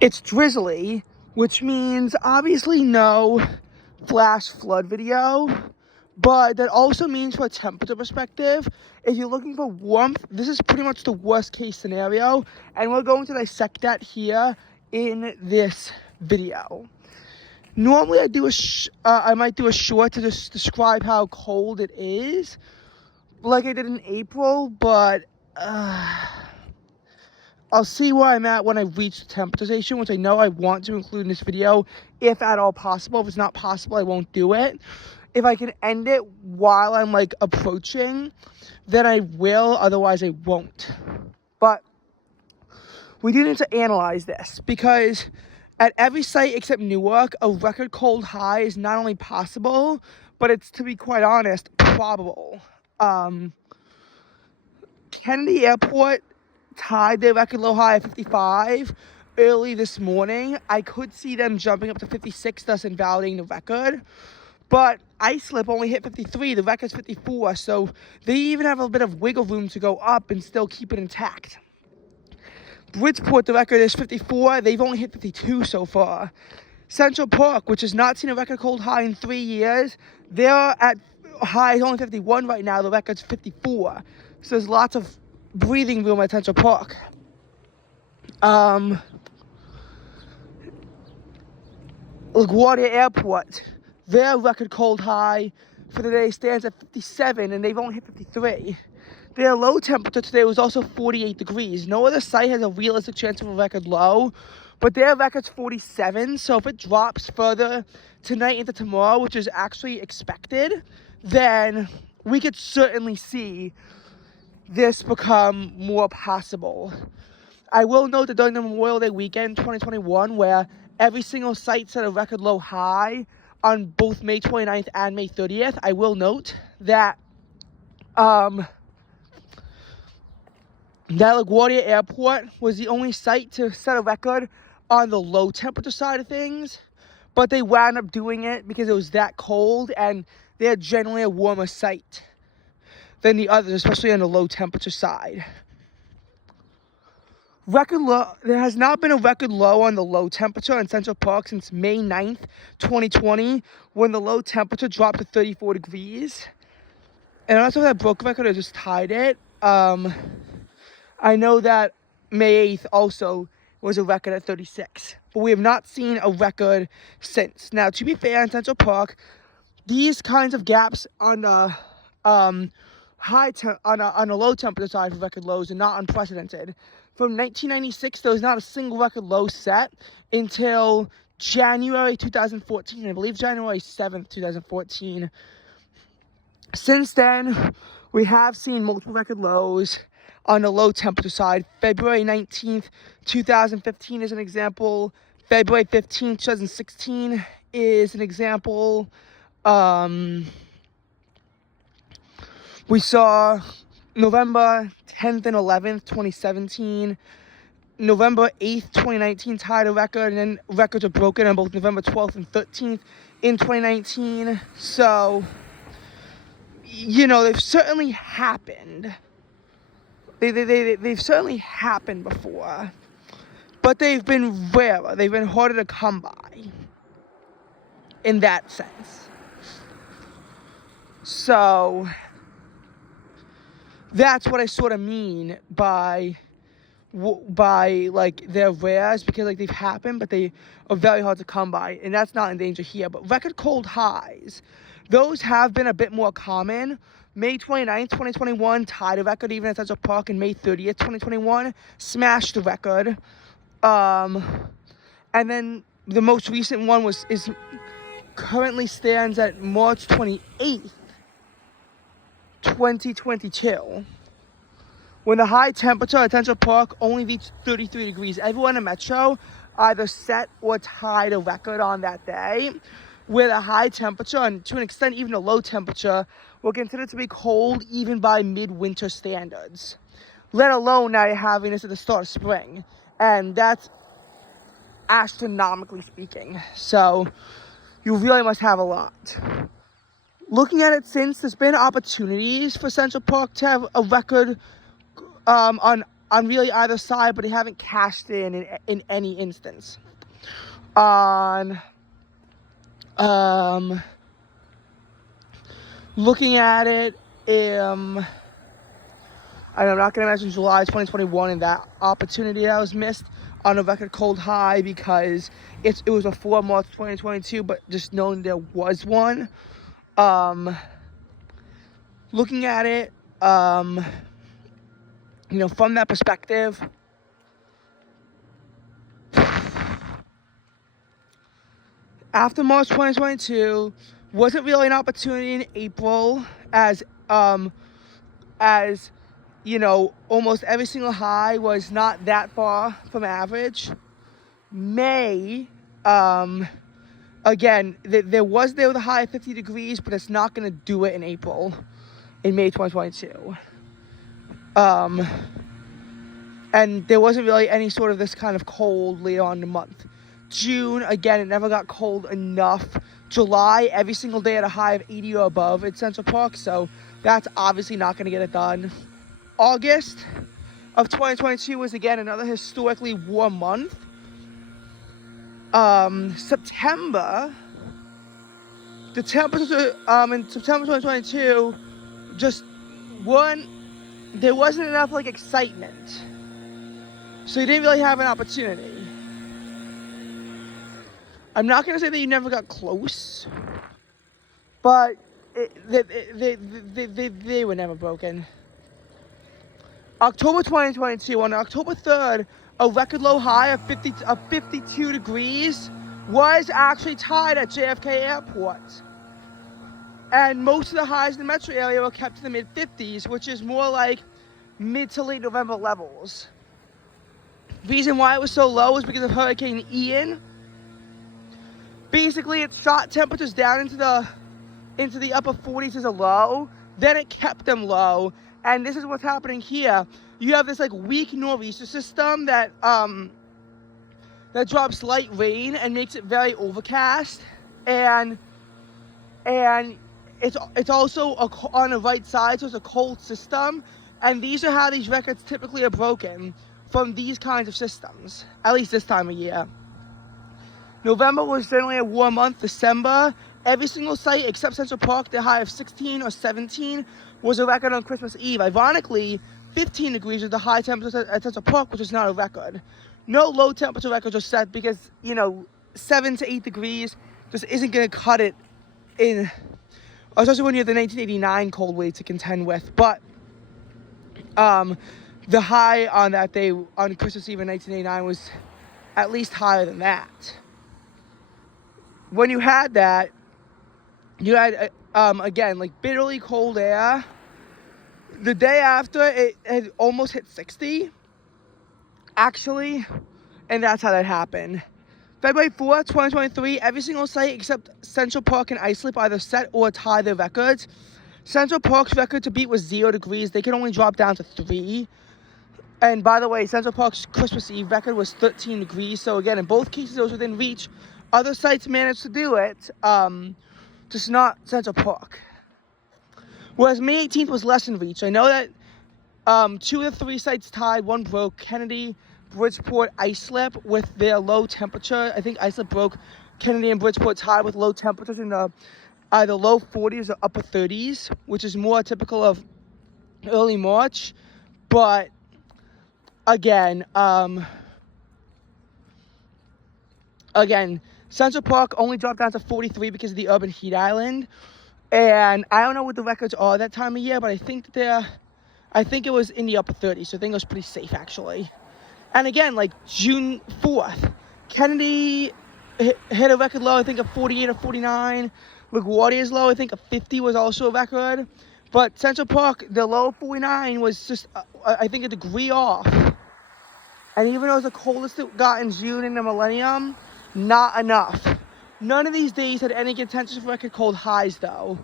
It's drizzly, which means obviously no flash flood video, but that also means for a temperature perspective, if you're looking for warmth, this is pretty much the worst case scenario, and we're going to dissect that here in this video. Normally I might do a short to just describe how cold it is, like I did in April, but I'll see where I'm at when I reach the temperature station, which I know I want to include in this video, if at all possible. If it's not possible, I won't do it. If I can end it while I'm like approaching, then I will, otherwise I won't. But we do need to analyze this, because at every site except Newark, a record cold high is not only possible, but it's, to be quite honest, probable. Kennedy Airport tied their record low high at 55 early this morning. I could see them jumping up to 56, thus invalidating the record. But Islip only hit 53, the record's 54, so they even have a bit of wiggle room to go up and still keep it intact. Bridgeport, the record is 54, they've only hit 52 so far. Central Park, which has not seen a record cold high in 3 years, they're at highs only 51 right now, the record's 54. So there's lots of breathing room at Central Park. LaGuardia Airport, their record cold high for the day stands at 57, and they've only hit 53. Their low temperature today was also 48 degrees. No other site has a realistic chance of a record low, but their record's 47, so if it drops further tonight into tomorrow, which is actually expected, then we could certainly see this become more possible. I will note that during the Memorial Day weekend 2021, where every single site set a record low high on both May 29th and May 30th, I will note that LaGuardia Airport was the only site to set a record on the low temperature side of things, but they wound up doing it because it was that cold, and they're generally a warmer site than the others, especially on the low temperature side. Record low, there has not been a record low on the low temperature in Central Park since May 9th, 2020, when the low temperature dropped to 34 degrees. And I'm not sure if that broke the record or just tied it. I know that May 8th also was a record at 36, but we have not seen a record since. Now, to be fair, in Central Park, these kinds of gaps on the on a low temperature side for record lows are not unprecedented. From 1996, there was not a single record low set until January 2014. I believe January 7th, 2014. Since then, we have seen multiple record lows on the low temperature side. February 19th, 2015 is an example. February 15th, 2016 is an example. We saw November 10th and 11th, 2017. November 8th, 2019 tied a record, and then records were broken on both November 12th and 13th in 2019. So, you know, they've certainly happened. They've certainly happened before, but they've been rarer. They've been harder to come by in that sense. So that's what I sort of mean by like they're rares, because like they've happened, but they are very hard to come by, and that's not in danger here. But record cold highs, those have been a bit more common. May 29th, 2021 tied a record even at Central Park, and May 30th, 2021 smashed the record. And then the most recent one is currently stands at March 28th, 2022, when the high temperature at Central Park only reached 33 degrees. Everyone in Metro either set or tied a record on that day, where the high temperature, and to an extent even the low temperature, were considered to be cold even by midwinter standards, let alone now you're having this at the start of spring. And that's astronomically speaking. So you really must have a lot. Looking at it since, there's been opportunities for Central Park to have a record on on really either side, but they haven't cashed in any instance. On looking at it, I'm not going to mention July 2021 and that opportunity that was missed on a record cold high because it was before March 2022, but just knowing there was one. Looking at it, from that perspective, after March 2022, wasn't really an opportunity in April as almost every single high was not that far from average. May, again, there was a high of 50 degrees, but it's not going to do it in April, in May 2022. And there wasn't really any sort of this kind of cold later on in the month. June, again, it never got cold enough. July, every single day at a high of 80 or above at Central Park, so that's obviously not going to get it done. August of 2022 was, again, another historically warm month. September, the temperatures in September 2022 just there wasn't enough excitement, so you didn't really have an opportunity. I'm not going to say that you never got close, but they were never broken. October 2022, on October 3rd, a record low high of 52 degrees was actually tied at JFK Airport. And most of the highs in the metro area were kept in the mid-50s, which is more like mid to late November levels. The reason why it was so low is because of Hurricane Ian. Basically, it shot temperatures down into the upper 40s as a low. Then it kept them low. And this is what's happening here. You have this weak nor'easter system that drops light rain and makes it very overcast. And it's also on the right side, so it's a cold system. And these are how these records typically are broken from these kinds of systems, at least this time of year. November was generally a warm month. December, every single site except Central Park, the high of 16 or 17 was a record on Christmas Eve. Ironically, 15 degrees was the high temperature at Central Park, which is not a record. No low temperature records are set because, 7 to 8 degrees just isn't going to cut it in, especially when you have the 1989 cold wave to contend with. But the high on that day, on Christmas Eve in 1989, was at least higher than that. When you had that, you had, again, bitterly cold air. The day after, it had almost hit 60, actually, and that's how that happened. February 4th, 2023, every single site except Central Park and Islip either set or tie their records. Central Park's record to beat was 0 degrees. They could only drop down to 3. And by the way, Central Park's Christmas Eve record was 13 degrees. So again, in both cases, it was within reach. Other sites managed to do it, just not Central Park. Whereas May 18th was less in reach. I know that 2 of the 3 sites tied. One broke. Kennedy, Bridgeport, Islip with their low temperature. I think Islip broke. Kennedy and Bridgeport tied with low temperatures in the either low 40s or upper 30s, which is more typical of early March. But again, Central Park only dropped down to 43 because of the urban heat island. And I don't know what the records are that time of year, but I think it was in the upper 30s, so I think it was pretty safe, actually. And again, June 4th, Kennedy hit a record low, I think, of 48 or 49. LaGuardia's low, I think, of 50 was also a record. But Central Park, the low of 49 was just, I think, a degree off. And even though it was the coldest it got in June in the millennium, not enough. None of these days had any contention for record cold highs, though.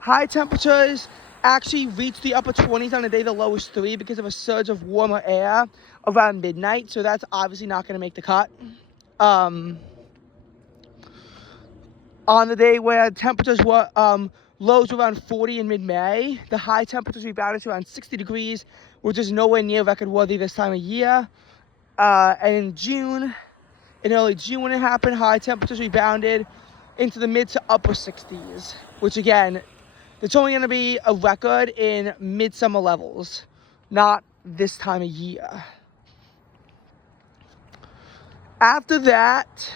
High temperatures actually reached the upper 20s on the day the low was 3 because of a surge of warmer air around midnight, so that's obviously not going to make the cut. On the day where temperatures were lows were around 40 in mid-May, the high temperatures rebounded to around 60 degrees which is nowhere near record-worthy this time of year. And in early June when it happened, high temperatures rebounded into the mid to upper 60s, which again, it's only going to be a record in midsummer levels, not this time of year. After that,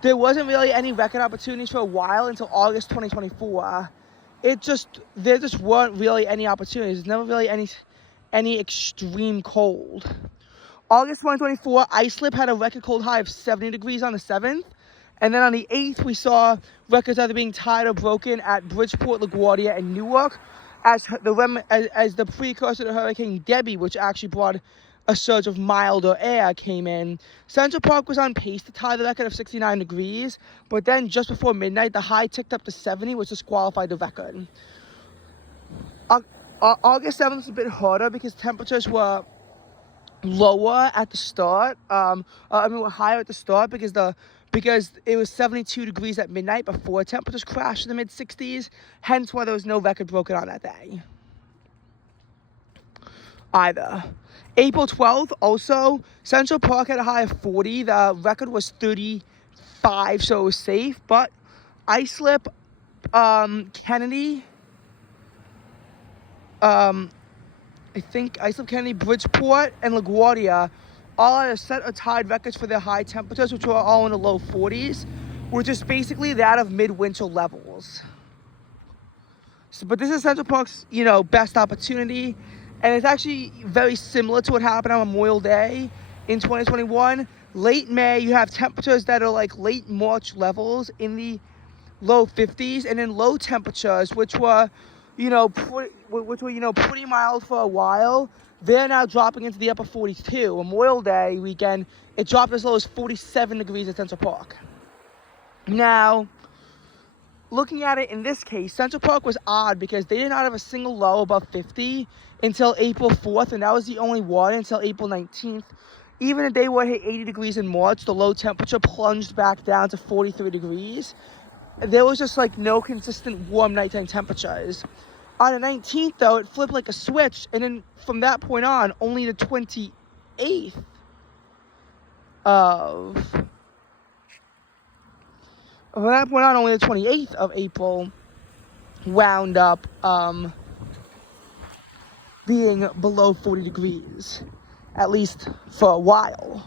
there wasn't really any record opportunities for a while until August 2024. There just weren't really any opportunities. There's never really any extreme cold. August 2024, Islip had a record cold high of 70 degrees on the 7th. And then on the 8th, we saw records either being tied or broken at Bridgeport, LaGuardia, and Newark as the precursor to Hurricane Debbie, which actually brought a surge of milder air, came in. Central Park was on pace to tie the record of 69 degrees, but then just before midnight, the high ticked up to 70, which disqualified the record. August 7th was a bit harder because temperatures were lower at the start. Were higher at the start because it was 72 degrees at midnight before temperatures crashed in the mid-60s, hence why there was no record broken on that day either. April 12th, also, Central Park had a high of 40. The record was 35, so it was safe, but Islip, Kennedy, Islip, Kennedy, Bridgeport, and LaGuardia all had a set of tied records for their high temperatures, which were all in the low 40s, which is basically that of midwinter levels. But this is Central Park's, best opportunity, and it's actually very similar to what happened on Memorial Day in 2021. Late May, you have temperatures that are like late March levels in the low 50s, and then low temperatures, which were pretty mild for a while. They're now dropping into the upper 40s too. Memorial Day weekend, it dropped as low as 47 degrees at Central Park. Now, looking at it in this case, Central Park was odd because they did not have a single low above 50 until April 4th, and that was the only one until April 19th. Even if they were hit 80 degrees in March, the low temperature plunged back down to 43 degrees. There was just no consistent warm nighttime temperatures. On the 19th, though, it flipped like a switch, and then from that point on, only the 28th of April wound up being below 40 degrees, at least for a while.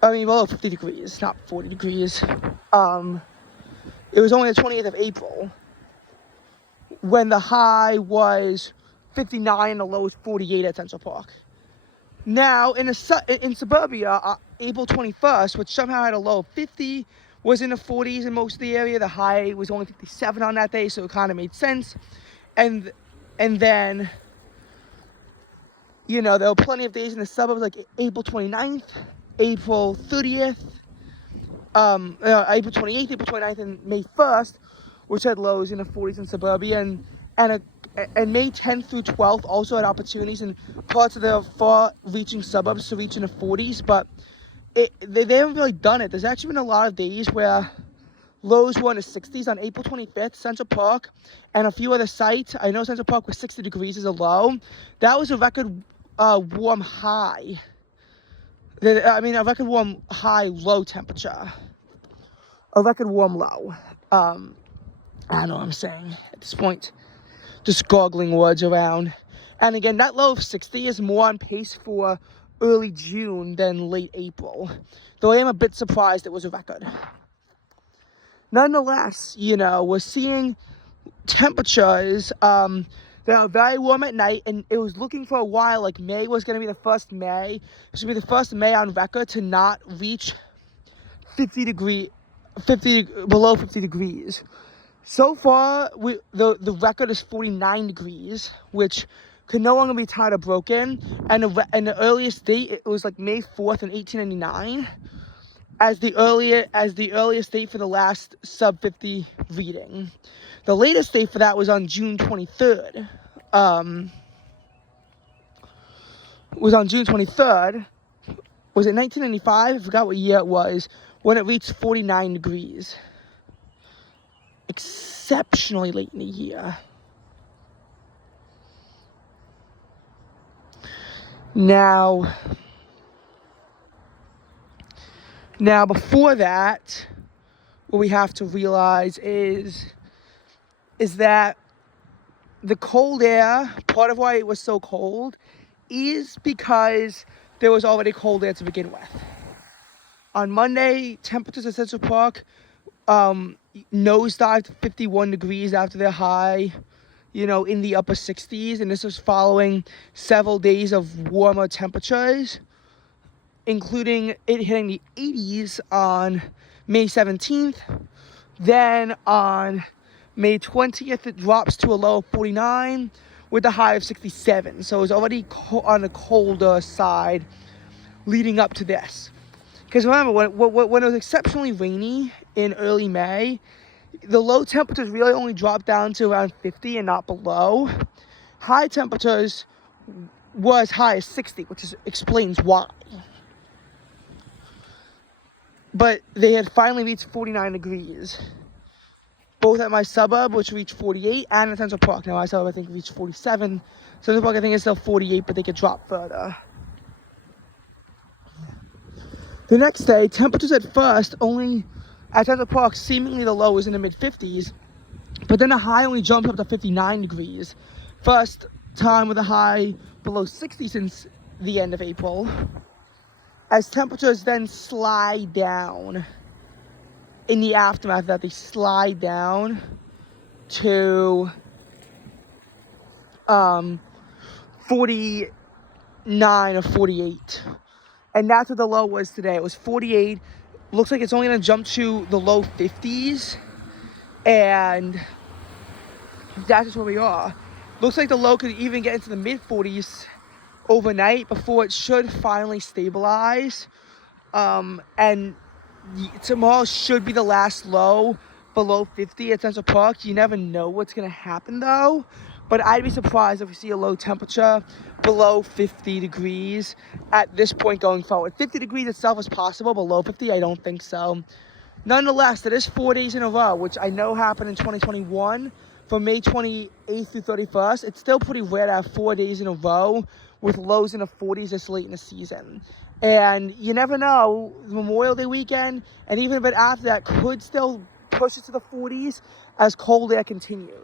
Below 50 degrees, not 40 degrees. It was only the 28th of April when the high was 59 and the low was 48 at Central Park. Now, in suburbia, April 21st, which somehow had a low of 50, was in the 40s in most of the area. The high was only 57 on that day, so it kind of made sense. And then, there were plenty of days in the suburbs, like April 29th, April 30th, April 28th, April 29th, and May 1st, which had lows in the 40s in suburbia, and May 10th through 12th also had opportunities in parts of the far-reaching suburbs to reach in the 40s, but they haven't really done it. There's actually been a lot of days where lows were in the 60s. On April 25th, Central Park and a few other sites, I know Central Park was 60 degrees as a low. That was a record warm high. A record warm high, low temperature. A record warm low. I don't know what I'm saying at this point. Just goggling words around. And again, that low of 60 is more on pace for early June than late April. Though I am a bit surprised it was a record. Nonetheless, we're seeing temperatures that are very warm at night, and it was looking for a while like May was going to be the first May. This would be the first May on record to not reach below 50 degrees. So far, the record is 49 degrees, which could no longer be tied or broken. And the earliest date, it was like May 4th in 1899, as the earliest date for the last sub 50 reading. The latest date for that was on June 23rd. Was it 1995? I forgot what year it was, when it reached 49 degrees. Exceptionally late in the year. Now before that, what we have to realize is that the cold air, part of why it was so cold, is because there was already cold air to begin with. On Monday, temperatures at Central Park nosedived to 51 degrees after their high, in the upper 60s, and this was following several days of warmer temperatures, including it hitting the 80s on May 17th. Then on May 20th, it drops to a low of 49 with a high of 67. So it was already on the colder side leading up to this. Because remember, when it was exceptionally rainy in early May, the low temperatures really only dropped down to around 50 and not below. High temperatures were as high as 60, which explains why. But they had finally reached 49 degrees. Both at my suburb, which reached 48, and at Central Park. Now, my suburb, I think, reached 47. Central Park, I think, is still 48, but they could drop further. The next day, temperatures at first only at Central Park, seemingly the low was in the mid-50s, but then the high only jumped up to 59 degrees. First time with a high below 60 since the end of April. As temperatures then slide down, in the aftermath of that, they slide down to 49 or 48. And that's what the low was today. It was 48. Looks like it's only going to jump to the low 50s. And that's just where we are. Looks like the low could even get into the mid-40s overnight before it should finally stabilize. And tomorrow should be the last low below 50 at Central Park. You never know what's going to happen, though. But I'd be surprised if we see a low temperature below 50 degrees at this point going forward. 50 degrees itself is possible. Below 50, I don't think so. Nonetheless, it is 4 days in a row, which I know happened in 2021 from May 28th through 31st. It's still pretty rare to have 4 days in a row with lows in the 40s this late in the season. And you never know, Memorial Day weekend and even a bit after that could still push it to the 40s as cold air continues.